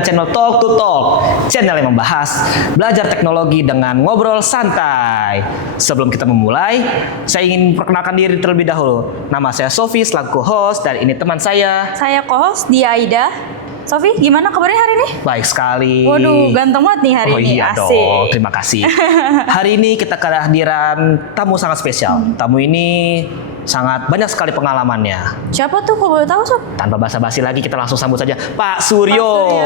dengan channel Talk to Talk, channel yang membahas belajar teknologi dengan ngobrol santai. Sebelum kita memulai, saya ingin perkenalkan diri terlebih dahulu. Nama saya Sofi selaku host dan ini teman saya. Saya co-host Dia Aida. Sofi, gimana kabarnya hari ini? Baik sekali. Waduh, ganteng banget nih hari Oh ini. iya Asik. dong, terima kasih. Hari ini kita kehadiran tamu sangat spesial. Tamu ini sangat banyak sekali pengalamannya. Siapa tuh kalau boleh tahu, Sob? Tanpa basa-basi lagi kita langsung sambut saja Pak Suryo.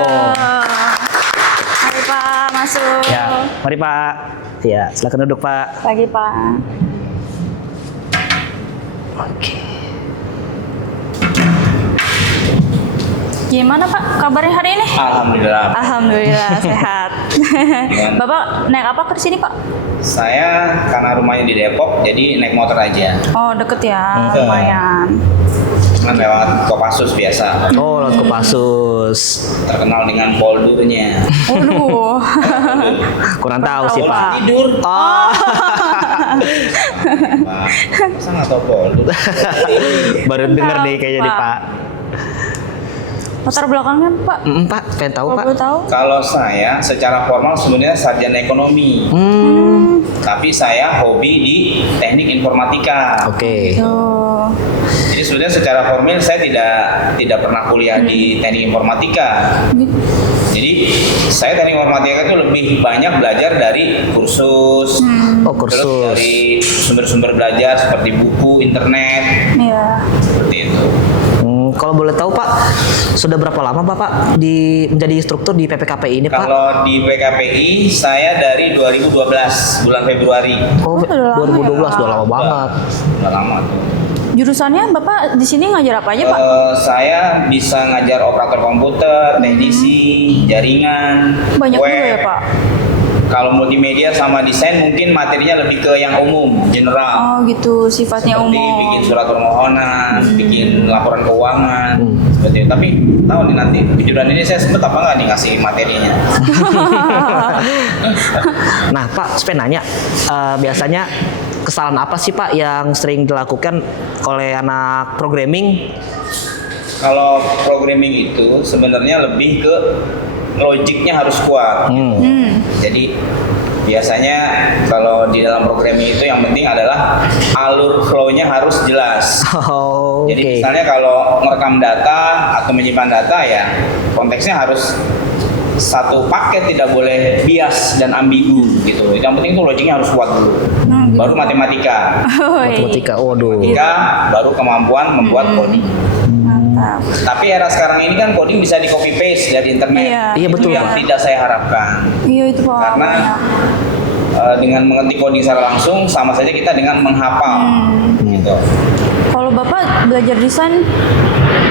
Mari Pak, masuk. Ya, mari Pak. Ya, silakan duduk Pak. Pagi Pak. Oke. Gimana Pak kabarnya hari ini? Alhamdulillah. Alhamdulillah sehat. Gimana? Bapak naik apa ke sini Pak? Saya karena rumahnya di Depok, jadi naik motor aja. Oh deket ya, Oke. lumayan. Cuman lewat Kopassus biasa. Oh, lewat Kopassus. Terkenal dengan poldernya. Waduh. Kurang tahu sih tahu, Pak. Pak. Tidur. Oh, Masa nggak tahu polder? baru denger nih kayaknya nih Pak. Pak. Latar belakangnya Pak? Pak, pengen tahu Kalau Pak. boleh tahu? Kalau saya secara formal sebenarnya sarjana ekonomi, tapi saya hobi di teknik informatika. Oke. Tuh. Jadi sebenarnya secara formal saya tidak pernah kuliah di teknik informatika. Jadi saya teknik informatika itu lebih banyak belajar dari kursus, Oh, terus kursus. dari sumber-sumber belajar seperti buku, internet, Iya. seperti itu. Kalau boleh tahu Pak, sudah berapa lama Bapak menjadi instruktur di PPKPI ini Pak? Kalau di PKPI saya dari 2012 bulan Februari. Oh, udah lama 2012 ya. udah lama banget. Udah lama tuh. Jurusannya Bapak di sini ngajar apa aja Pak? Saya bisa ngajar operator komputer, teknisi, jaringan, Banyak web. juga ya Pak? Kalau multimedia sama desain mungkin materinya lebih ke yang umum, general. Oh gitu, sifatnya Seperti umum. bikin surat permohonan, bikin laporan keuangan, seperti itu. Tapi tahu nih nanti kejuruan ini saya sempet apa nggak nih ngasih materinya? Nah Pak, saya pengen nanya, biasanya kesalahan apa sih Pak yang sering dilakukan oleh anak programming? Kalau programming itu sebenarnya lebih ke logiknya harus kuat. Jadi biasanya kalau di dalam programming itu yang penting adalah alur flow-nya harus jelas. Oh, Jadi oke. misalnya kalau merekam data atau menyimpan data ya konteksnya harus satu paket, tidak boleh bias dan ambigu gitu. Yang penting itu logiknya harus kuat dulu. Baru matematika. Matematika, waduh. Matematika baru kemampuan membuat coding. Mantap. Tapi era sekarang ini kan coding bisa di copy paste dari internet. Iya. Iya, betul, Itu yang Pak. tidak saya harapkan. Iya itu Pak. Karena banyak. dengan mengetik coding secara langsung sama saja kita dengan menghafal. Gitu. Kalau Bapak belajar desain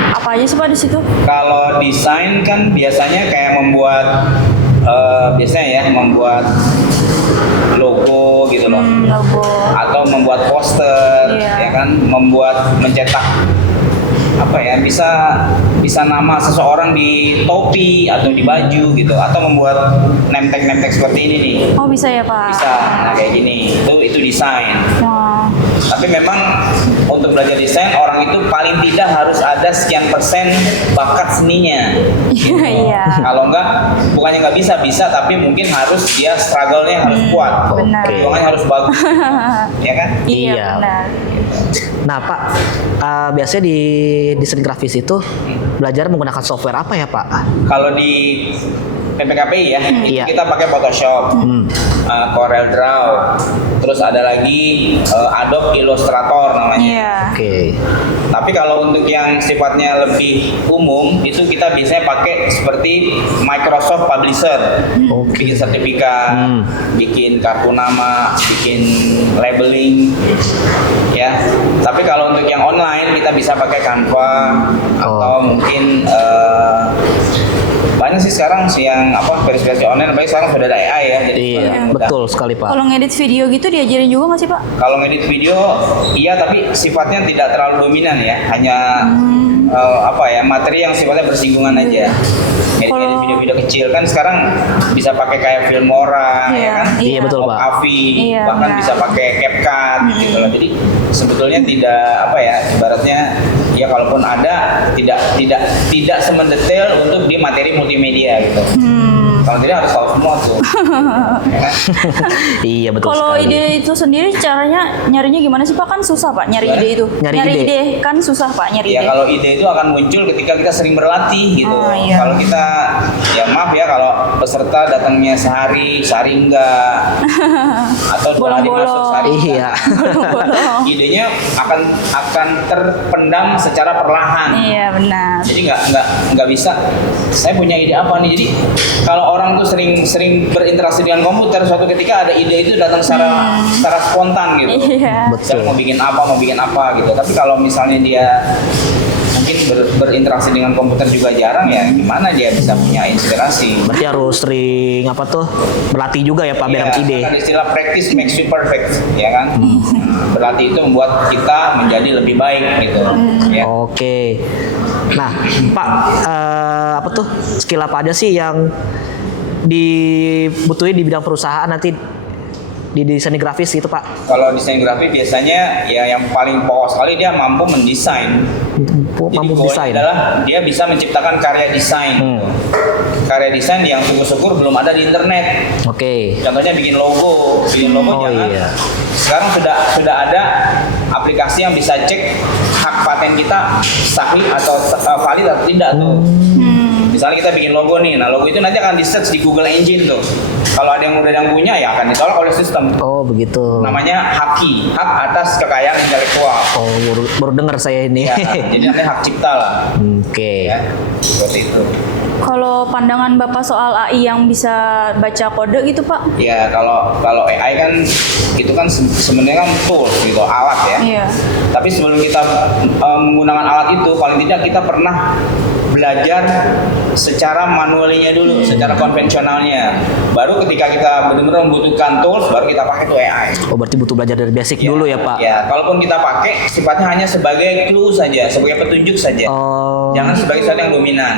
apa aja sih Pak di situ? Kalau desain kan biasanya kayak membuat membuat logo gitu loh. Logo. Atau membuat poster, Iya. ya kan, mencetak apa ya, bisa nama seseorang di topi atau di baju gitu, atau membuat name tag seperti ini nih. Oh bisa ya Pak? Bisa, nah kayak gini, itu desain. Wah. Tapi memang untuk belajar desain orang itu paling tidak harus ada sekian persen bakat seninya. Iya. Kalau enggak, bukannya nggak bisa, tapi mungkin harus dia struggle-nya harus kuat, Benar. perjuangannya harus bagus, ya kan? Iya Iya. benar. Nah Pak, biasanya di desain grafis itu belajar menggunakan software apa ya Pak? Kalau di PPKPI ya, itu Iya. kita pakai Photoshop, Corel Draw, terus ada lagi Adobe Illustrator namanya. Iya. Oke. Tapi kalau untuk yang sifatnya lebih umum, itu kita biasanya pakai seperti Microsoft Publisher, bikin sertifikat, bikin kartu nama, bikin labeling, ya. Tapi kalau untuk yang online kita bisa pakai Canva atau mungkin banyak sih sekarang sih yang versi online, apalagi sekarang sudah ada AI ya, jadi Iya, mudah. betul sekali Pak. Kalau ngedit video gitu diajarin juga nggak sih Pak? Kalau ngedit video, iya, tapi sifatnya tidak terlalu dominan ya, hanya materi yang sifatnya bersinggungan aja. Edit Kalau- video-video kecil kan sekarang bisa pakai kayak Filmora, Iya, ya kan? Iya, betul, Pak. Avi, Iya, bahkan benar. bisa pakai CapCut gitu loh. Jadi sebetulnya tidak ibaratnya ya Ya kalaupun ada tidak semendetail untuk di materi multimedia gitu. Kalau tidak harus tahu semua tuh. Ya kan? Iya betul Kalau sekali. ide itu sendiri caranya nyarinya gimana sih Pak? Kan susah Pak nyari Gimana? ide itu. Nyari ide. ide kan susah Pak nyari Ya ide. kalau ide itu akan muncul ketika kita sering berlatih gitu. Oh, iya. Kalau kita ya maaf ya kalau peserta datangnya sehari enggak atau 2 hari Bolong-bolong. masuk sehari enggak. Iya. Bolong-bolong. Idenya akan terpendam secara perlahan. Iya benar. Jadi nggak bisa. Saya punya ide apa nih? Jadi kalau orang tuh sering berinteraksi dengan komputer, suatu ketika ada ide itu datang secara spontan gitu. Iya. Misalnya mau bikin apa gitu. Tapi kalau misalnya dia mungkin berinteraksi dengan komputer juga jarang, ya gimana dia bisa punya inspirasi? Berarti harus sering berlatih juga ya Pak biar dapat ide. Kan istilah practice makes you perfect, ya kan? Berlatih itu membuat kita menjadi lebih baik gitu. Ya. Oke. Nah, Pak, skill apa aja sih yang dibutuhin di bidang perusahaan nanti di desain grafis gitu Pak? Kalau desain grafis biasanya ya yang paling pokok sekali dia mampu mendesain. Jadi Mampu goalnya desain. adalah dia bisa menciptakan karya desain. Karya desain yang syukur-syukur belum ada di internet. Oke. Contohnya bikin logo Oh, jangan. iya. Sekarang sudah ada aplikasi yang bisa cek hak paten kita sahih atau valid atau tidak tuh. Misalnya kita bikin logo nih, nah logo itu nanti akan di search di Google Engine tuh. Kalau ada yang udah yang punya ya akan ditolak oleh sistem. Oh begitu. Namanya haki, hak atas kekayaan intelektual. Oh baru dengar saya ini. Ya, jadi namanya hak cipta lah. Oke. Ya, seperti itu. Kalau pandangan Bapak soal AI yang bisa baca kode gitu Pak? Ya kalau AI kan itu kan sebenarnya kan tools gitu, alat ya. Iya. Tapi sebelum kita menggunakan alat itu, paling tidak kita pernah belajar secara manualnya dulu, secara konvensionalnya. Baru ketika kita benar-benar membutuhkan tools, baru kita pakai tuh AI. Oh berarti butuh belajar dari basic dulu ya Pak? Ya, kalaupun kita pakai sifatnya hanya sebagai clue saja, sebagai petunjuk saja. Oh. Jangan sebagai sesuatu yang dominan.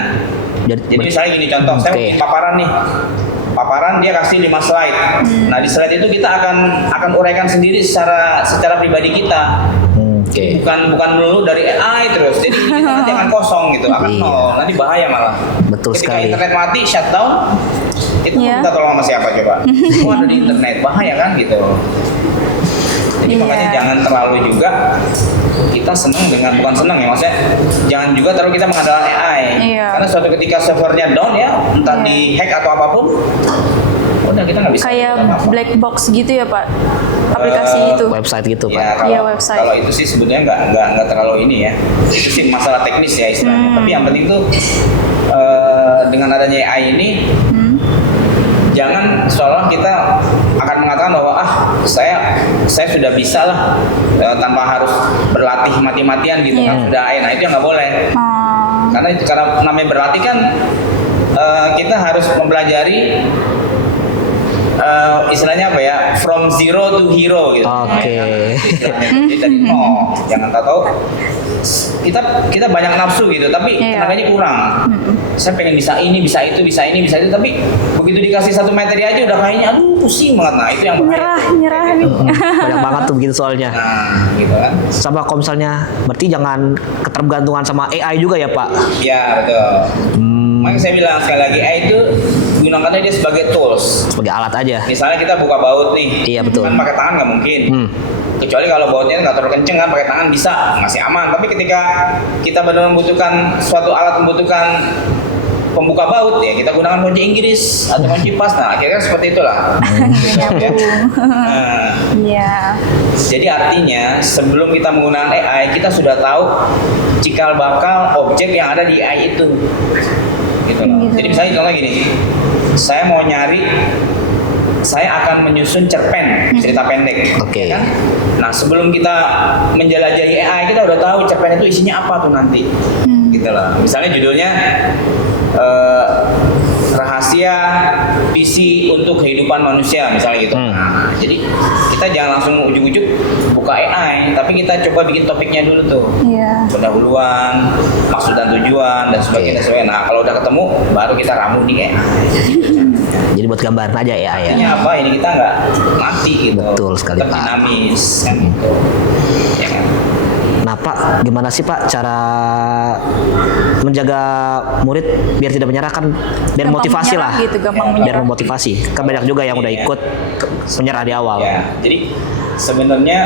Jadi misalnya gini contoh, saya bikin paparan nih. Paparan dia kasih 5 slide. Nah, di slide itu kita akan uraikan sendiri secara pribadi kita. Oke. Bukan melulu dari AI terus. Jadi kita nanti akan kosong gitu, akan Iya. nol. Nanti bahaya malah. Betul Ketika sekali. internet mati, shutdown, itu Iya. minta tolong sama siapa coba? Semua ada di internet, bahaya kan gitu. Jadi Iya. makanya jangan terlalu juga kita bukan seneng ya, maksudnya jangan juga terlalu kita mengandalkan AI. Iya. Karena suatu ketika servernya down ya, entah Iya. di hack atau apapun, udah kita nggak bisa. Kayak apa-apa. black box gitu ya Pak? Aplikasi itu. Website gitu Pak. Ya, kalau, Iya, website. kalau itu sih sebenarnya nggak terlalu ini ya. Itu sih masalah teknis ya istilahnya. Tapi yang penting tuh dengan adanya AI ini, jangan seolah kita akan mengatakan bahwa saya sudah bisa lah tanpa harus berlatih mati-matian gitu kan sudah AI. Nah itu yang nggak boleh. Karena namanya berlatih kan kita harus mempelajari istilahnya apa ya, from zero to hero gitu. Oke. Jadi dari nol, jangan tahu kita banyak nafsu gitu, tapi Iya. tenaganya kurang. Saya pengen bisa ini, bisa itu, tapi begitu dikasih satu materi aja udah kayaknya aduh pusing banget. Nah itu yang bahaya. Nyerah nih. Banyak banget tuh begitu soalnya. Nah gitu kan. Sama kalau misalnya, berarti jangan ketergantungan sama AI juga ya Pak? Ya betul. Makanya saya bilang sekali lagi, AI itu gunakannya dia sebagai tools. Sebagai alat aja. Misalnya kita buka baut nih, Iya, betul. kan pakai tangan nggak mungkin. Kecuali kalau bautnya nggak terlalu kenceng kan, pakai tangan bisa, masih aman. Tapi ketika kita benar membutuhkan suatu alat, membutuhkan pembuka baut ya, kita gunakan kunci Inggris atau kunci pas. Nah akhirnya seperti itulah. Gitu, ya. Nah, Iya. jadi artinya sebelum kita menggunakan AI, kita sudah tahu cikal bakal objek yang ada di AI itu. Gitu loh. Jadi misalnya contoh gini, saya mau nyari, saya akan menyusun cerpen cerita pendek. Oke. Ya kan? Nah sebelum kita menjelajahi AI, kita udah tahu cerpen itu isinya apa tuh nanti. Gitu loh. Misalnya judulnya rahasia visi untuk kehidupan manusia misalnya gitu. Nah, jadi kita jangan langsung ujuk-ujuk buka AI, tapi kita coba bikin topiknya dulu tuh. Iya. Pendahuluan, maksud dan tujuan dan sebagainya. Nah kalau udah ketemu, baru kita ramu di AI. Jadi buat gambaran aja ya ya. Artinya apa? Ini kita nggak mati gitu. Betul sekali, Tetap Pak. dinamis kan gitu. Ya kan? Nah Pak, gimana sih Pak cara menjaga murid biar tidak menyerah kan, biar Gampang motivasi menyerah lah, gitu, gampang biar menyerah. memotivasi. Kan banyak juga yang udah ikut menyerah di awal. Ya, jadi sebenarnya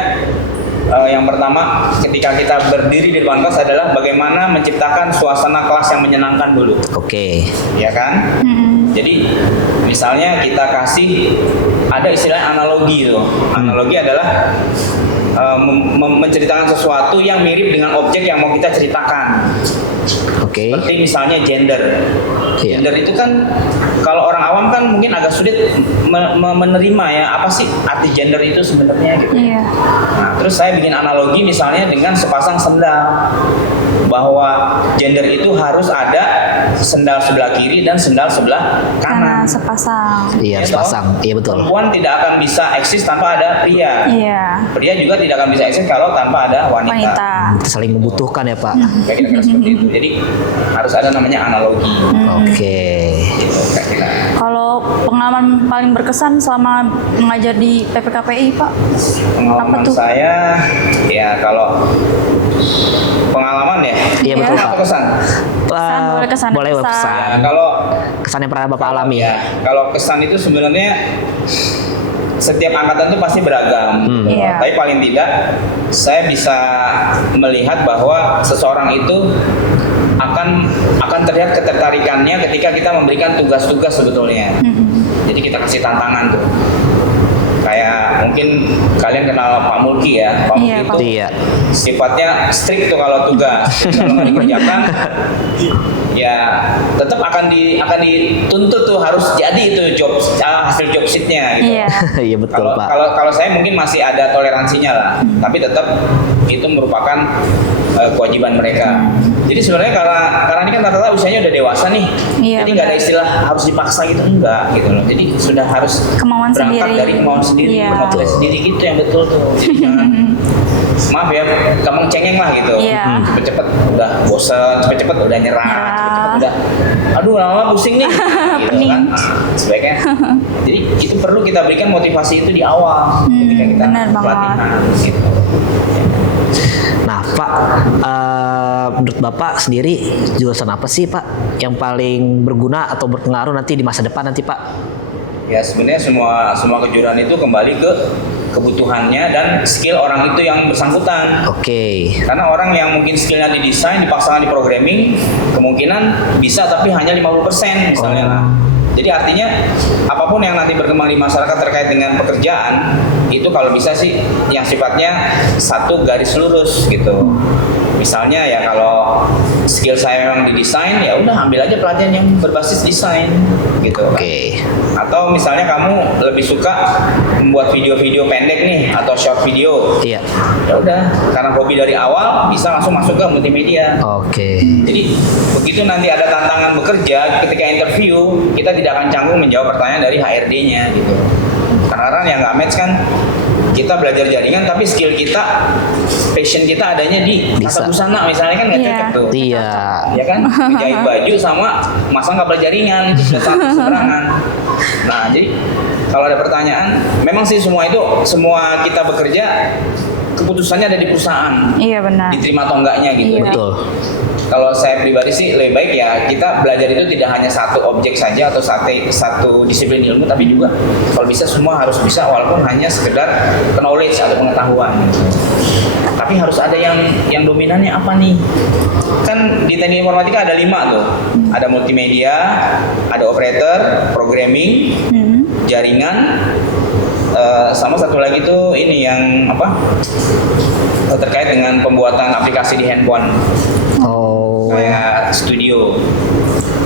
yang pertama ketika kita berdiri di depan kelas adalah bagaimana menciptakan suasana kelas yang menyenangkan dulu, Oke. ya kan? Jadi misalnya kita kasih ada istilah analogi tuh. Analogi adalah menceritakan sesuatu yang mirip dengan objek yang mau kita ceritakan. Oke. Seperti misalnya gender. Iya. Gender itu kan kalau orang awam kan mungkin agak sulit menerima ya, apa sih arti gender itu sebenarnya gitu. Iya. Nah, terus saya bikin analogi misalnya dengan sepasang sendal, bahwa gender itu harus ada sendal sebelah kiri dan sendal sebelah Karena kanan. sepasang. Iya, Ya toh? sepasang. Iya betul. Perempuan tidak akan bisa eksis tanpa ada pria. Iya. Pria juga tidak akan bisa eksis kalau tanpa ada wanita. Wanita. Saling membutuhkan ya Pak. Kayak kira-kira seperti itu. Jadi harus ada namanya analogi. Oke. Gitu, kira-kira. Kalau pengalaman paling berkesan selama mengajar di PPKPI, Pak? Pengalaman Apa tuh? saya, ya kalau pengalaman ya. Iya betul Iya. Pak. Apa kesan? Kesan, boleh kesan, Boleh kesan. kesan. Ya, kalau Kesan yang pernah Bapak alami. ya, kalau kesan itu sebenarnya setiap angkatan itu pasti beragam. Iya. Tapi paling tidak saya bisa melihat bahwa seseorang itu akan terlihat ketertarikannya ketika kita memberikan tugas-tugas sebetulnya. Jadi kita kasih tantangan tuh. Kayak mungkin kalian kenal Pak Mulki ya. Pak Iya, Mulki Pak. itu Iya. sifatnya strict tuh kalau tugas. Kalau nggak dikerjakan ya tetap akan dituntut tuh harus jadi itu hasil job sheet-nya gitu. Iya. Iya betul Kalau Pak. kalau saya mungkin masih ada toleransinya lah, tapi tetap itu merupakan kewajiban mereka. Jadi sebenarnya karena ini kan rata-rata usianya udah dewasa nih, Iya, jadi nggak ada benar. istilah harus dipaksa gitu enggak gitu loh. Jadi sudah harus Kemauan berangkat sendiri. dari kemauan sendiri, Iya. bermotivasi sendiri gitu yang betul tuh. Jadi jangan maaf ya, gampang cengeng lah gitu. Iya. Cepet-cepet udah bosen, cepet-cepet udah nyerah, Nyerah. cepet-cepet udah aduh lama-lama pusing nih gitu Pening. kan. Nah, sebaiknya jadi itu perlu kita berikan motivasi itu di awal ketika kita benar banget. pelatihan gitu. Nah Pak, menurut Bapak sendiri jurusan apa sih Pak yang paling berguna atau berpengaruh nanti di masa depan nanti Pak? Ya sebenarnya semua kejuruan itu kembali ke kebutuhannya dan skill orang itu yang bersangkutan. Oke. Karena orang yang mungkin skillnya di desain dipaksakan di programming kemungkinan bisa tapi hanya 50% misalnya. Oh. Jadi artinya apapun yang nanti berkembang di masyarakat terkait dengan pekerjaan itu kalau bisa sih yang sifatnya satu garis lurus gitu. Misalnya ya kalau skill saya memang di desain ya udah ambil aja pelatihan yang berbasis desain gitu. Oke. Atau misalnya kamu lebih suka membuat video-video pendek nih atau short video. Iya. Ya udah, karena hobi dari awal bisa langsung masuk ke multimedia. Oke. Jadi begitu nanti ada tantangan bekerja ketika interview, kita tidak akan canggung menjawab pertanyaan dari HRD-nya gitu. Karena yang nggak match kan kita belajar jaringan tapi skill kita, passion kita adanya di Bisa. tata busana misalnya kan nggak Iya. cocok tuh. Iya. Ya kan, menjahit baju sama masang kabel jaringan itu sudah sangat seberangan. Nah, jadi kalau ada pertanyaan, memang sih semua kita bekerja keputusannya ada di perusahaan. Iya benar. Diterima atau enggaknya gitu. Iya. Jadi, Betul. kalau saya pribadi sih lebih baik ya kita belajar itu tidak hanya satu objek saja atau satu disiplin ilmu, tapi juga kalau bisa semua harus bisa walaupun hanya sekedar knowledge atau pengetahuan. Tapi harus ada yang dominannya apa nih? Kan di teknik informatika ada 5 tuh. Ada multimedia, ada operator, programming, jaringan, sama satu lagi tuh ini yang apa? Terkait dengan pembuatan aplikasi di handphone. Oh. Kayak studio.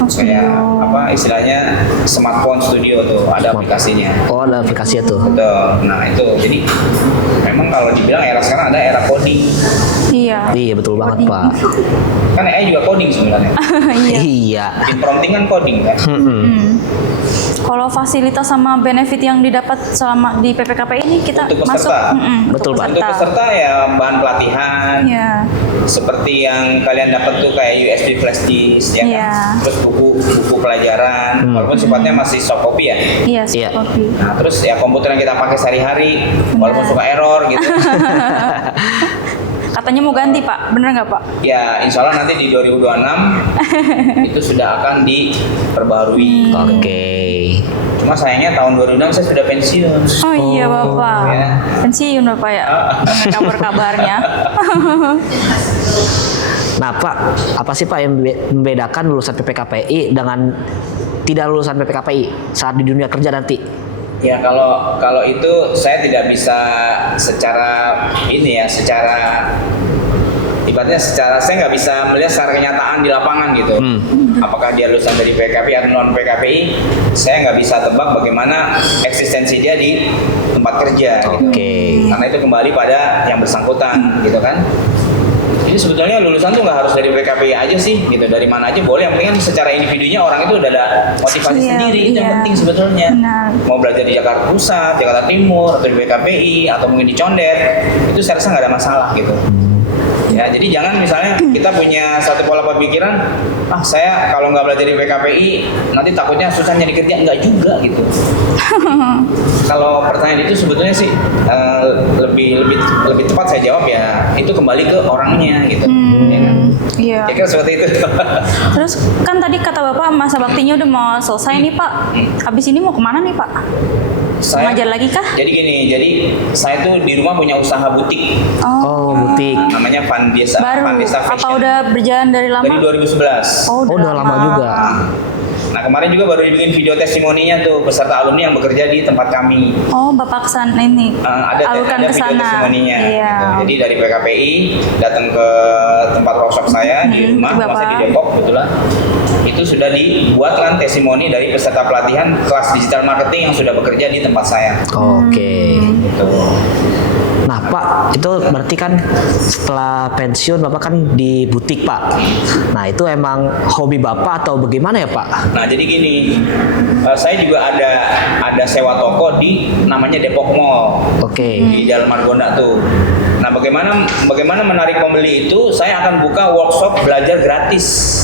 Kayak apa istilahnya smartphone studio tuh ada aplikasinya. Oh ada aplikasinya tuh. Betul. Nah itu jadi memang kalau dibilang era sekarang ada era coding. Iya. Iya betul banget Coding. Pak. Kan AI juga coding sebenarnya. Iya. Iya. Bikin prompting kan coding kan. Kalau fasilitas sama benefit yang didapat selama di PPKP ini kita Untuk masuk peserta. untuk Betul, Pak. Untuk peserta ya bahan pelatihan. Iya. Seperti yang kalian dapat tuh kayak USB flash disk ya Iya. kan? Terus buku pelajaran walaupun sifatnya masih soft copy ya. Iya, Iya. kopi. Nah, terus ya komputer yang kita pakai sehari-hari walaupun suka error gitu. Katanya mau ganti Pak, bener nggak Pak? Ya, insya Allah nanti di 2026 itu sudah akan diperbarui. Oke. Cuma sayangnya tahun 2006 saya sudah pensiun. Oh iya Bapak, ya. pensiun Bapak ya, dengan kabar-kabarnya. Nah Pak, apa sih Pak yang membedakan lulusan PPKPI dengan tidak lulusan PPKPI saat di dunia kerja nanti? Ya kalau itu saya tidak bisa secara ini ya, secara ibaratnya saya nggak bisa melihat secara kenyataan di lapangan gitu. Apakah dia lulusan dari PKPI atau non PKPI, saya nggak bisa tebak bagaimana eksistensi dia di tempat kerja. Gitu. Oke. Karena itu kembali pada yang bersangkutan, gitu kan. Jadi sebetulnya lulusan tuh nggak harus dari PKPI aja sih, gitu. Dari mana aja boleh. Yang penting kan secara individunya orang itu udah ada motivasi Iya, sendiri. Itu yang iya. penting sebetulnya. Benar. Mau belajar di Jakarta Pusat, Jakarta Timur, atau di PKPI, atau mungkin di Condet, itu saya rasa nggak ada masalah gitu. Ya, jadi jangan misalnya kita punya satu pola pemikiran, saya kalau nggak belajar di PKPI nanti takutnya susah nyari kerja, nggak juga gitu. Kalau pertanyaan itu sebetulnya sih lebih tepat saya jawab ya itu kembali ke orangnya gitu. Ya kan? Iya. Kira-kira seperti itu. Terus kan tadi kata Bapak masa baktinya udah mau selesai nih Pak. Habis ini mau kemana nih Pak? Mengajar lagi kah? Jadi gini, saya tuh di rumah punya usaha butik. Oh, butik. Namanya Vandesa Baru. Fashion. Apa udah berjalan dari lama? Dari 2011. Oh, udah lama juga. Nah kemarin juga baru dibikin video testimoninya tuh peserta alumni yang bekerja di tempat kami. Oh, Bapak kesana ini. Alurkan Ada ke video sana. testimoninya. Iya. Gitu. Jadi dari PKPI datang ke tempat workshop saya di rumah, Bapak. saya di Depok kebetulan. Itu sudah dibuatkan testimoni dari peserta pelatihan kelas digital marketing yang sudah bekerja di tempat saya. Oke. Gitu. Nah Pak, itu berarti kan setelah pensiun Bapak kan di butik Pak. Nah itu emang hobi Bapak atau bagaimana ya Pak? Nah jadi gini, saya juga ada sewa toko di namanya Depok Mall. Oke. Di Jalan Margonda tuh. Nah, bagaimana menarik pembeli itu? Saya akan buka workshop belajar gratis.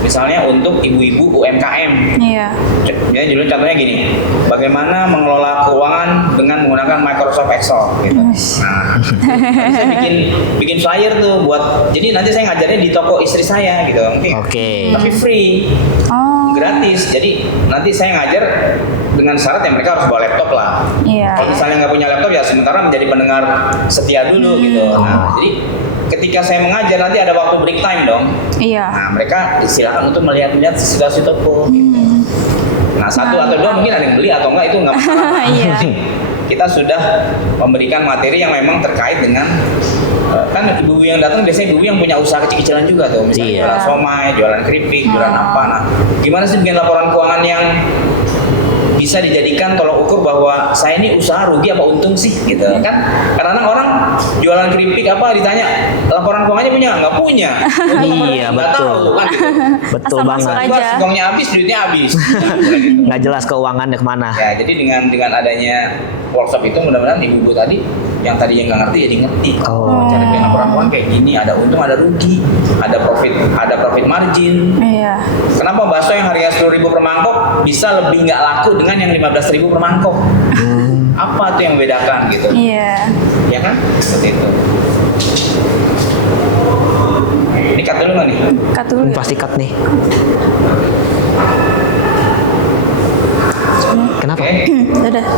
Misalnya untuk ibu-ibu UMKM. Iya. Ya, dulu contohnya gini, bagaimana mengelola keuangan dengan menggunakan Microsoft Excel. Gitu. Nah, nanti saya bikin flyer tuh buat. Jadi nanti saya ngajarnya di toko istri saya gitu. Oke. Tapi free, Oh. gratis. Jadi nanti saya ngajar dengan syarat yang mereka harus bawa laptop lah. Iya. Kalau misalnya nggak punya laptop ya sementara menjadi pendengar setia dulu gitu. Nah, jadi ketika saya mengajar nanti ada waktu break time dong. Iya. Nah mereka silakan untuk melihat situasi toko. Gitu. Nah satu atau dua mungkin ada yang beli atau enggak itu nggak masalah. Iya. Kita sudah memberikan materi yang memang terkait dengan kan ibu-ibu yang datang biasanya ibu yang punya usaha kecil-kecilan juga tuh, misalnya Iya. jualan somai, jualan keripik, jualan apa. Nah gimana sih bikin laporan keuangan yang bisa dijadikan tolok ukur bahwa saya ini usaha rugi apa untung sih gitu kan. Karena orang jualan keripik apa ditanya laporan keuangannya punya nggak punya. Iya, Nggak betul. tahu, kan, gitu. Betul Asal masuk banget. aja. Pas gongnya habis duitnya habis. Gitu. Nggak jelas keuangannya kemana. Ya jadi dengan adanya workshop itu mudah-mudahan ibu-ibu tadi yang nggak ngerti jadi ngerti. Oh. Cara bikin laporan keuangan kayak gini, ada untung ada rugi, ada profit margin. Iya. Kenapa bakso yang harganya 10.000 per mangkok bisa lebih nggak laku dengan yang 15.000 per mangkok? Apa tuh yang membedakan gitu? Iya. Ya kan? Seperti itu. Ini cut dulu nggak nih? Cut dulu. ya? Pasti cut nih. Kenapa? Oke,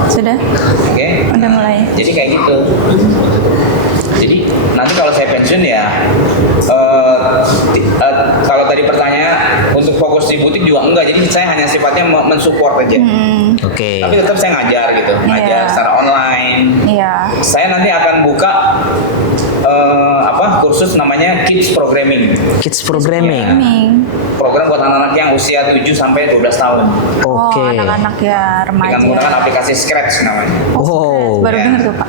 Sudah. oke. Udah mulai. Jadi kayak gitu. Jadi nanti kalau saya pensiun ya, kalau tadi pertanyaan untuk fokus di butik juga enggak. Jadi saya hanya sifatnya mensupport aja. Oke. Tapi tetap saya ngajar gitu, ngajar Iya. secara online. Iya. Saya nanti akan buka kursus namanya Kids Programming. Kids programming. Ming. Program buat anak-anak yang usia 7 sampai 12 tahun. Oke. Oh, anak-anak ya, Dengan remaja. menggunakan aplikasi Scratch namanya. Wow. Baru Ya. dengar tuh, Pak.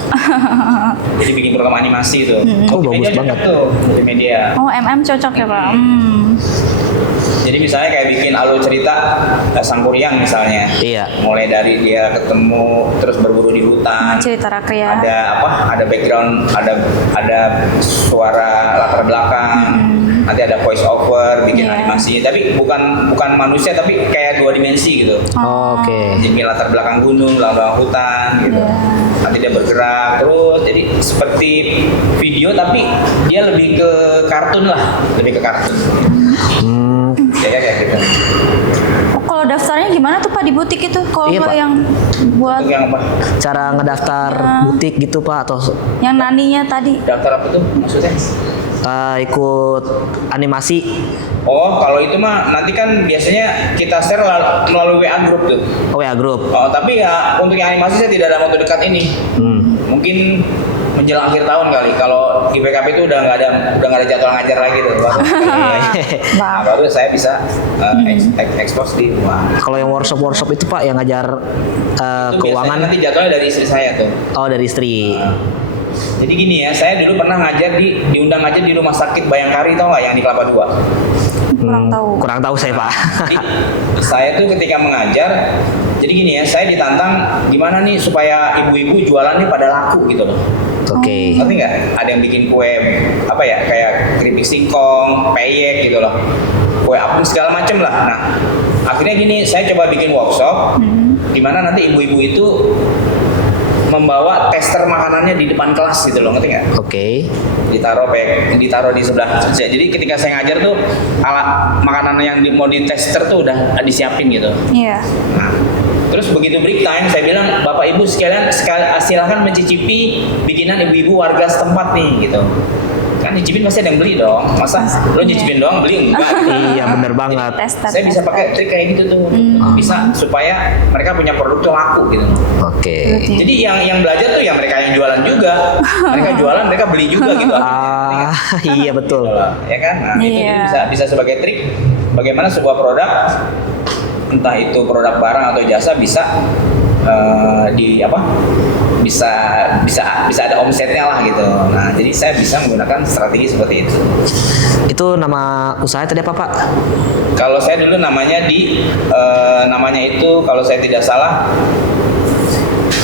Jadi bikin program animasi itu. Oh, bagus banget. Tuh, multimedia. Oh, cocok ya, Pak. Jadi misalnya kayak bikin alur cerita Sangkuriang misalnya. Iya. Mulai dari dia ketemu terus berburu di hutan. Cerita rakyat. Ada background, ada suara latar belakang. Nanti ada voice over, bikin Iya. animasi. Tapi bukan manusia tapi kayak 2 dimensi gitu. Oke. Jadi latar belakang gunung, latar belakang hutan gitu. Iya. Nanti dia bergerak terus. Jadi seperti video tapi dia lebih ke kartun lah, lebih ke kartun. Ya kayak gitu. Oh, kalau daftarnya gimana tuh Pak di butik itu? Kalau Iya, nggak Pak. yang buat Untuk yang apa? Cara ngedaftar butik gitu Pak atau yang naninya tadi? Daftar apa tuh maksudnya? ikut animasi? Oh, kalau itu mah nanti kan biasanya kita share melalui WA group tuh. Oh ya grup. Oh, tapi ya untuk yang animasi saya tidak ada waktu dekat ini. Mungkin menjelang akhir tahun kali. Kalau di PKP itu udah nggak ada jadwal ngajar lagi tuh. Baru saya bisa expose di rumah. Kalau yang workshop itu Pak yang ngajar Itu biasanya keuangan. nanti jadwalnya dari istri saya tuh. Oh dari istri. Jadi gini ya, saya dulu pernah ngajar diundang ngajar di rumah sakit Bayangkari, tau nggak yang di Kelapa II? Kurang tahu. Kurang tahu saya Pak. Jadi saya tuh ketika mengajar, jadi gini ya, saya ditantang gimana nih supaya ibu-ibu jualannya pada laku gitu loh. Oke. Ngerti nggak? Ada yang bikin kue apa ya, kayak keripik singkong, peyek gitu loh, kue apem segala macem lah. Nah, akhirnya gini, saya coba bikin workshop, di mana nanti ibu-ibu itu membawa tester makanannya di depan kelas gitu loh, ngerti nggak? Oke. Ditaruh di sebelah. Jadi ketika saya ngajar tuh alat makanan yang mau di tester tuh udah disiapin gitu. Iya. Nah, terus begitu break time saya bilang, Bapak Ibu sekalian silakan mencicipi bikinan ibu-ibu warga setempat nih gitu. Kan nyicipin pasti ada yang beli dong. Masa lo nyicipin doang beli enggak? Iya bener banget. Tester. Saya bisa pakai trik kayak gitu tuh. Bisa supaya mereka punya produk tuh laku gitu. Oke. Jadi yang belajar tuh ya mereka yang jualan juga. Mereka jualan, mereka beli juga gitu. Iya betul. Ya kan? Nah, itu Iya. bisa sebagai trik bagaimana sebuah produk, entah itu produk barang atau jasa bisa bisa ada omsetnya lah gitu. Nah, jadi saya bisa menggunakan strategi seperti itu. Itu nama usahanya tadi apa Pak? Kalau saya dulu namanya itu kalau saya tidak salah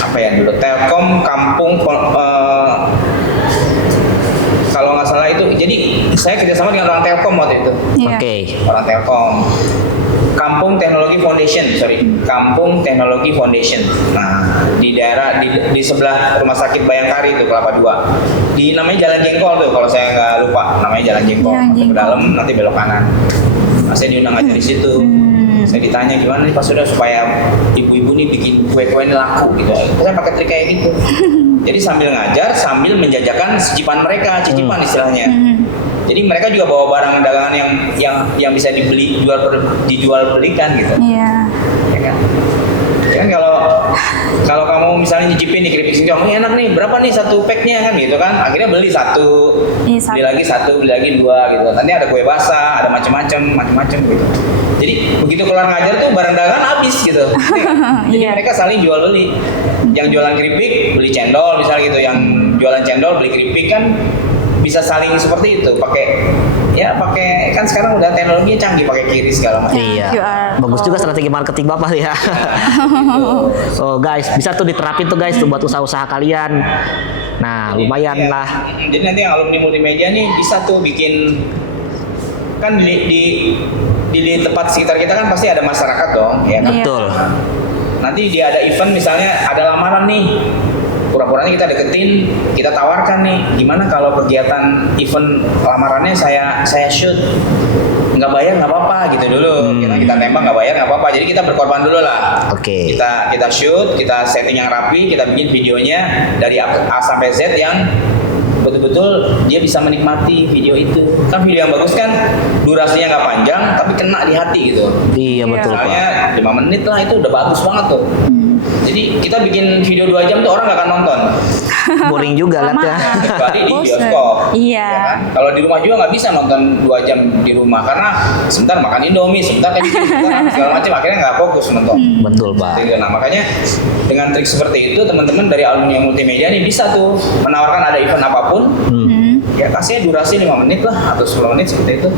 apa ya dulu, Telkom Kampung kalau nggak salah itu. Jadi saya kerjasama dengan orang Telkom waktu itu. Iya. Oke. Orang Telkom. Kampung Teknologi Kampung Teknologi Foundation. Nah, di daerah di sebelah Rumah Sakit Bayangkari itu Kelapa II. Di namanya Jalan Jengkol tuh kalau saya nggak lupa, namanya Jalan Jengkol. Jalan Masuk ke Jengkol. dalam nanti belok kanan. Nah, saya diundang aja di situ. Saya ditanya gimana nih Pak Sudah supaya ibu-ibu nih bikin kue-kue ini laku gitu. Saya pakai trik kayak gitu. Jadi sambil ngajar, sambil menjajakan cicipan mereka, cicipan istilahnya. Jadi mereka juga bawa barang dagangan yang bisa dijual belikan gitu. Iya. Ya kan? Ya kan kalau kamu misalnya nyicipin nih keripik singkong, ini enak nih, berapa nih satu packnya kan gitu kan? Akhirnya beli satu, Iya, beli lagi satu, beli lagi dua gitu. Nanti ada kue basah, ada macam-macam gitu. Jadi begitu keluar ngajar tuh barang dagangan habis gitu. Jadi Iya. mereka saling jual beli. Yang jualan keripik beli cendol misalnya gitu, yang jualan cendol beli keripik kan bisa saling seperti itu. Pakai kan sekarang udah teknologinya canggih, pakai kiri segala macam. Iya. QR Bagus code. juga strategi marketing Bapak ya. So guys, bisa tuh diterapin tuh guys tuh buat usaha-usaha kalian. Nah, lumayan Iya. lah. Jadi nanti yang alumni multimedia nih bisa tuh bikin kan di tempat sekitar kita kan pasti ada masyarakat dong, ya kan? Iya. Betul. Nanti dia ada event misalnya ada lamaran nih. Pura-puranya kita deketin, kita tawarkan nih, gimana kalau kegiatan event lamarannya saya shoot, nggak bayar nggak apa-apa gitu dulu, kita tembak nggak bayar nggak apa-apa, jadi kita berkorban dulu lah. Oke. Kita shoot, kita setting yang rapi, kita bikin videonya dari A sampai Z yang betul-betul dia bisa menikmati video itu. Kan video yang bagus kan durasinya nggak panjang tapi kena di hati gitu. Iya betul Pak. Misalnya 5 menit lah itu udah bagus banget tuh. Jadi kita bikin video 2 jam tuh orang nggak akan nonton. Boring juga liatnya. Kecuali di Bosen. bioskop. Iya. Ya kan? Kalau di rumah juga nggak bisa nonton 2 jam di rumah karena sebentar makan Indomie, sebentar kencing, sebentar segala macam akhirnya nggak fokus nonton. Betul Pak. Gitu. Nah makanya dengan trik seperti itu teman-teman dari alumni multimedia nih bisa tuh menawarkan ada event apapun. Ya kasih durasi 5 menit lah atau 10 menit seperti itu.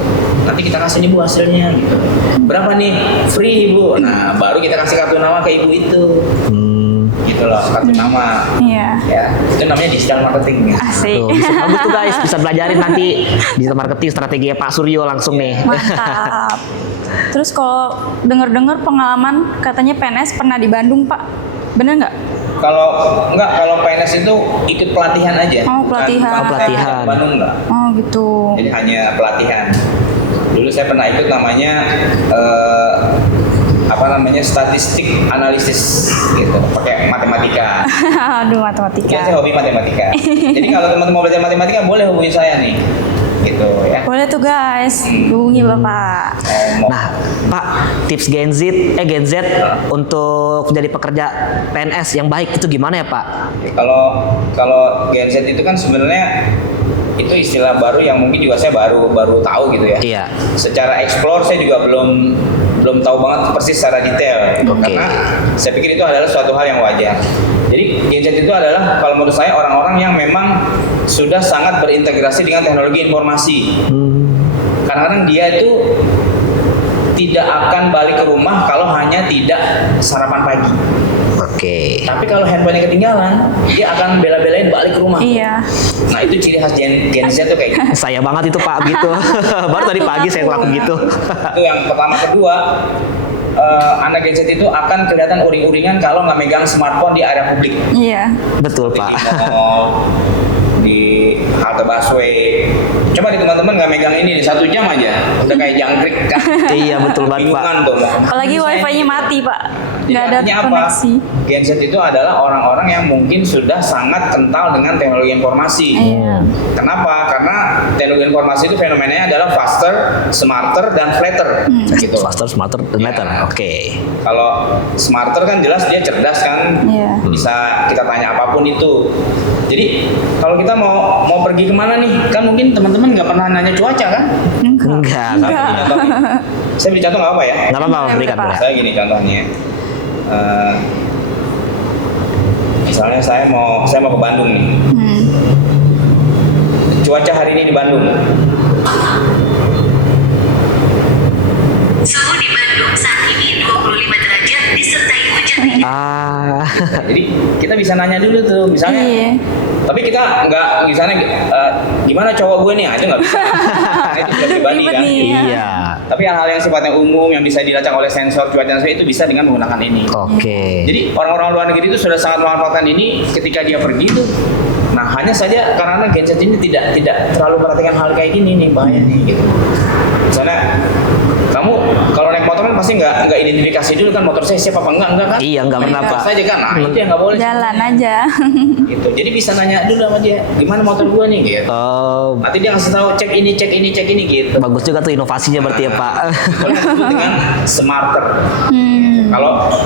Nanti kita kasih nih Bu hasilnya gitu. Berapa nih? Free Bu. Nah baru kita kasih kartu nama ke ibu itu. Gitu loh, kartu nama. Iya. Ya, itu namanya digital marketing. Asik. Tuh, bisa bagus tuh guys, bisa belajarin nanti digital marketing strateginya Pak Suryo langsung nih. Mantap. Terus kalau dengar-dengar pengalaman katanya PNS pernah di Bandung Pak, bener nggak? Kalau PNS itu ikut pelatihan aja. Oh, pelatihan. Kan, Pelatihan. Bandung enggak. Oh gitu. Jadi hanya pelatihan. Dulu saya pernah ikut namanya statistik analisis gitu, pakai matematika. Aduh, Ya, matematika. saya hobi matematika. Jadi kalau teman-teman mau belajar matematika boleh hubungi saya nih. Gitu ya. Boleh tuh guys, hubungi Bapak. Nah, Pak, tips Gen Z untuk menjadi pekerja PNS yang baik itu gimana ya, Pak? Kalau Gen Z itu kan sebenarnya itu istilah baru yang mungkin juga saya baru tahu gitu ya. Iya. Secara explore saya juga belum tahu banget persis secara detail gitu. Oke. Karena saya pikir itu adalah suatu hal yang wajar. Jadi Gen Z itu adalah kalau menurut saya orang-orang yang memang sudah sangat berintegrasi dengan teknologi informasi. Kadang-kadang dia itu tidak akan balik ke rumah kalau hanya tidak sarapan pagi. Oke. Tapi kalau handphonenya ketinggalan, dia akan bela-belain balik ke rumah. Iya. Nah itu ciri khas Gen Z tuh kayak gitu. Saya banget itu, Pak, gitu. Baru tadi pagi saya ngelakuin gitu. Itu yang pertama. Kedua, anak Gen Z itu akan kelihatan uring-uringan kalau nggak megang smartphone di area publik. Iya. Betul, Di Pak. mall, di halte busway. Coba di teman-teman nggak megang ini 1 jam aja, udah kayak jangkrik kan. Iya, betul banget, Pak. Bingungan tuh. Apalagi wifi-nya mati, Pak. Jadi Nggak ada artinya apa? koneksi. Gen Z itu adalah orang-orang yang mungkin sudah sangat kental dengan teknologi informasi. Iya. Kenapa? Karena teknologi informasi itu fenomenanya adalah faster, smarter, dan flatter. Gitu. Faster, smarter, dan later. Ya. Oke. Kalau smarter kan jelas dia cerdas kan, Iya. bisa kita tanya apapun itu. Jadi kalau kita mau pergi kemana nih, kan mungkin teman-teman nggak pernah nanya cuaca kan? Enggak. Saya beri contoh nggak apa ya? Nggak apa-apa, Boleh, berikan, Pak. boleh. Saya gini contohnya. Misalnya saya mau ke Bandung nih. Cuaca hari ini di Bandung. Suhu di Bandung saat ini 25 derajat disertai hujan ringan. Jadi kita bisa nanya dulu tuh, misalnya. Iya. Tapi kita nggak misalnya gimana cowok gue nih, itu nggak bisa. Karena itu sudah pribadi Ribet kan. nih. Iya. Tapi hal-hal yang sifatnya umum yang bisa dilacak oleh sensor cuaca dan sebagainya itu bisa dengan menggunakan ini. Oke. Jadi orang-orang luar negeri itu sudah sangat memanfaatkan ini ketika dia pergi tuh. Nah hanya saja karena Gen Z ini tidak terlalu perhatikan hal kayak gini nih, bahaya nih gitu. Misalnya kamu kalau naik motor kan pasti nggak identifikasi dulu kan motor saya siapa apa enggak kan? Iya, nggak pernah, Identitas Pak. saja kan, nah itu yang nggak boleh. Jalan aja. Gitu. Jadi bisa nanya dulu sama dia, gimana motor gua nih gitu. Oh, Nanti dia ngasih tahu cek ini gitu. bagus juga tuh inovasinya berarti ya, Pak. Boleh disebut dengan smarter. Hmm.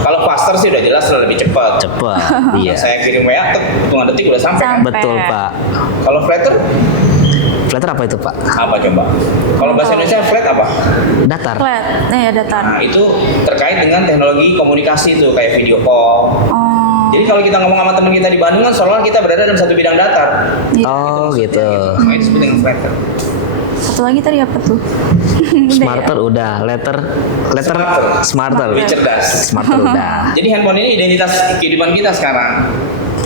Kalau faster sih udah jelas lebih cepat. Cepat. Iya. Saya kirim WA, hitungan detik udah sampai kan. Sampai. Betul, Pak. Kalau flatter Flatter apa itu, Pak? apa coba? Kalau bahasa Indonesia flat apa? Datar. Flat. Ya datar. Nah itu terkait dengan teknologi komunikasi tuh kayak video call. Oh. Jadi kalau kita ngomong sama teman kita di Bandung kan seolah kita berada dalam satu bidang datar. Iya. Oh, gitu. Nah itu disebut dengan flatter. Satu lagi tadi apa tuh? Smarter udah, letter smarter. Lebih cerdas. Smarter udah. Jadi handphone ini identitas kehidupan kita sekarang.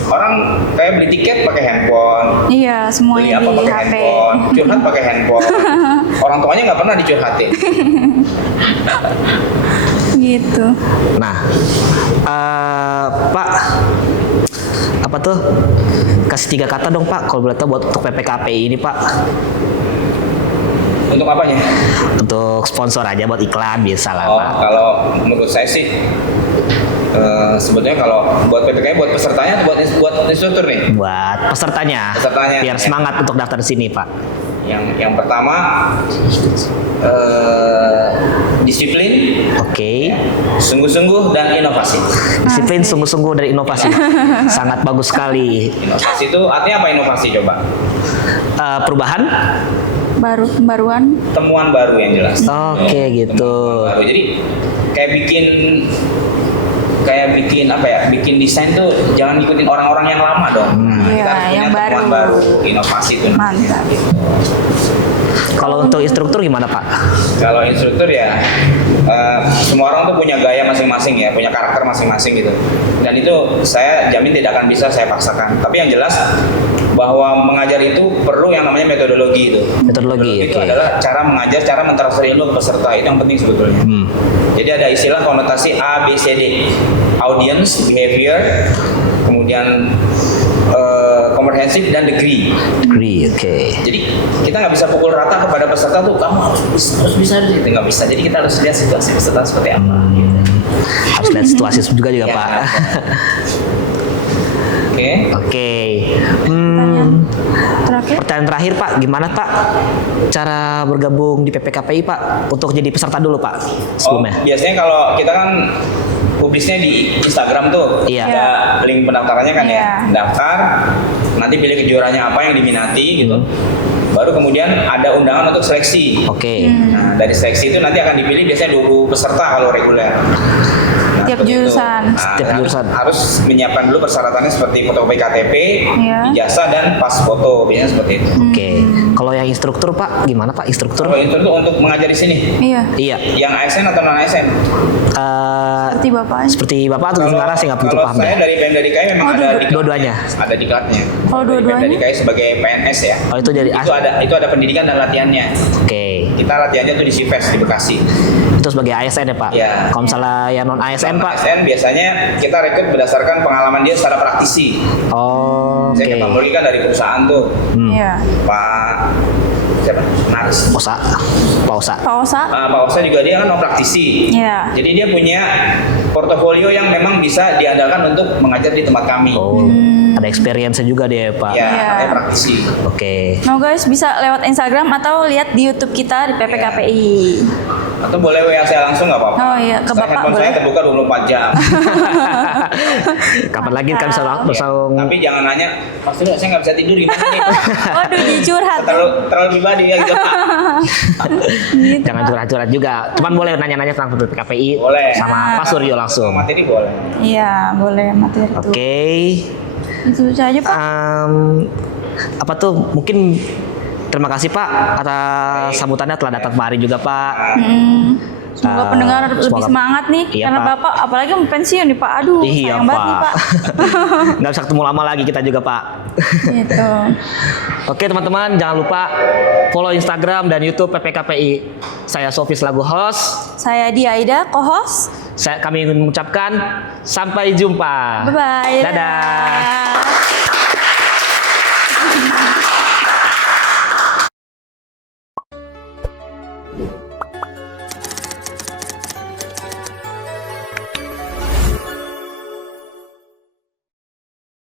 Orang kayak beli tiket pakai handphone, Iya, beli semuanya apa di pakai HP. handphone, curhat pakai handphone. Orang tuanya nggak pernah dicurhatin. Gitu. Nah, Pak, apa tuh? Kasih 3 kata dong, Pak, kalau boleh tahu buat untuk PPKP ini, Pak. Untuk apanya? Untuk sponsor aja buat iklan bisa lah, Oh, Pak. kalau menurut saya sih sebetulnya kalau buat PPKM buat pesertanya atau buat instruktur nih? Buat pesertanya. Pesertanya, Biar ya. semangat untuk daftar di sini, Pak. Yang pertama disiplin, Oke. sungguh-sungguh dan inovasi. Disiplin, sungguh-sungguh, dari inovasi. Sangat bagus sekali. Inovasi itu artinya apa inovasi coba? Perubahan. Pembaruan. Temuan baru yang jelas. Oke, gitu. Temuan baru. Jadi kayak bikin apa ya? Bikin desain tuh jangan ngikutin orang-orang yang lama dong. Nah, Iya, kita harus punya yang temuan baru. inovasi itu. Mantap. Kalau untuk instruktur gimana, Pak? Kalau instruktur ya semua orang tuh punya gaya masing-masing ya, punya karakter masing-masing gitu. Dan itu saya jamin tidak akan bisa saya paksakan. Tapi yang jelas bahwa mengajar itu perlu yang namanya metodologi itu. Metodologi, itu oke. adalah cara mengajar, cara mentransfer ilmu ke peserta, itu yang penting sebetulnya. Hmm. Jadi ada istilah konotasi ABCD, audience, behavior, kemudian komprehensif dan degree. Oke. Jadi kita nggak bisa pukul rata kepada peserta tuh kamu harus bisa gitu, nggak bisa. Jadi kita harus lihat situasi peserta seperti apa. Harus lihat situasi juga Ya. Pak. Oke. Oke. Pertanyaan terakhir. Pertanyaan terakhir Pak, gimana Pak cara bergabung di PPKPI Pak untuk jadi peserta dulu Pak sebelumnya? Biasanya kalau kita kan publisnya di Instagram tuh, Iya. ada link pendaftarannya kan Iya. ya. Daftar, nanti pilih kejuaraannya apa yang diminati gitu. Baru kemudian ada undangan untuk seleksi. Oke. Nah, dari seleksi itu nanti akan dipilih biasanya 20 peserta kalau reguler. Nah, Setiap seperti itu. jurusan. Nah, Setiap jurusan. harus menyiapkan dulu persyaratannya seperti fotokopi KTP, Iya. ijazah dan pas foto, biasanya seperti itu. Oke. Kalau yang instruktur Pak, gimana Pak instruktur? Kalau itu untuk mengajar di sini, Iya. Iya. yang ASN atau non ASN? Seperti Bapak. Seperti Bapak atau sebenarnya saya nggak begitu kalau paham saya deh. dari Pemda DKI memang Oh, ada di dua-duanya. Ada di kelasnya. Kalau Dari dua-duanya? Pemda DKI sebagai PNS ya. Oh itu dari Itu ada pendidikan dan latihannya. Oke. Kita latihannya tuh di Cives di Bekasi. Itu sebagai ASN ya Pak. Iya. Kalau misalnya yang non ASN Pak. ASN biasanya kita rekrut berdasarkan pengalaman dia secara praktisi. Oh, Saya oke. ke Pak Mulki kan dari perusahaan tuh, Iya. Pak siapa? Naris. Osa, Pak Osa. Pak Osa. Pak Osa juga dia kan non praktisi. Iya. Jadi dia punya portofolio yang memang bisa diandalkan untuk mengajar di tempat kami. Oh, ada experience juga dia Pak. Ya, Iya. katanya praktisi. Oke. Nah guys, bisa lewat Instagram atau lihat di YouTube kita di PPKPI. Atau boleh WA saya langsung nggak apa-apa. Oh iya, ke Saya- Bapak handphone boleh. saya terbuka 24 jam. Kapan lagi kan bisa langsung. Tapi jangan nanya, Mas Sudah, saya nggak bisa tidur gimana nih? Waduh, dicurhat. terlalu pribadi ya gitu. Gitu, Jangan Pak. curhat-curhat juga. Cuman boleh nanya-nanya tentang PPKPI Boleh. sama Pak Suryo langsung. Materi boleh. Iya, boleh materi itu. Oke. Itu saja, Pak. Apa tuh mungkin terima kasih Pak atas sambutannya telah datang kemari juga Pak. Semoga pendengar lebih semoga- semangat nih. Iya, Karena Pak. Bapak apalagi mau pensiun nih Pak. Aduh, Iya sayang banget nih Pak. Pak. Nggak bisa ketemu lama lagi kita juga Pak. Gitu. Oke teman-teman jangan lupa follow Instagram dan YouTube PPKPI. Saya Sofi selaku host. Saya Dia Aida, co-host. Kami ingin mengucapkan sampai jumpa. Bye-bye. Dadah.